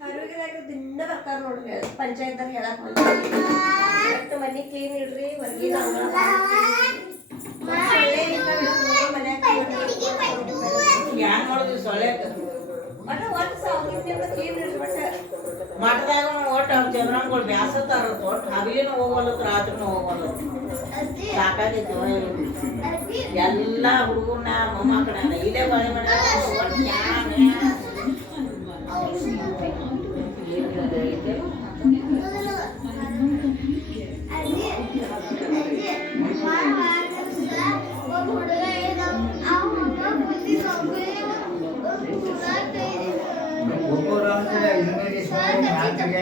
ಆರೋಗ್ಯದಾಗ ದಿನ ಬರ್ತಾರ ನೋಡ್ರಿ ಪಂಚಾಯತ್ದಾಗ ಹೇಳಕ್ ಎಷ್ಟು ಮನೆ ಕ್ಲೀನ್ ಇಡ್ರಿ ಹೊರಗಿನ ಯಾನ್ ಮಾಡೋದು ಸೊಳ್ಳೆ ಮಠದಾಗ ಒಟ್ಟು ಜನಗಳು ಬ್ಯಾಸತ್ತಾರ ಒಟ್ಟು ಹಗಲಿನೂ ಹೋಗಲ್ಲ ರಾತ್ರಿನೂ ಹೋಗಲ್ಲ ಸಾಕಾಗೈತಿ ಎಲ್ಲ ಹುಡುಗರ್ನ ಮೊಮ್ಮಕ್ಕಳನ್ನ ಇಲ್ಲೇ ಮನೆ ಮನೆ ನಂಗೆ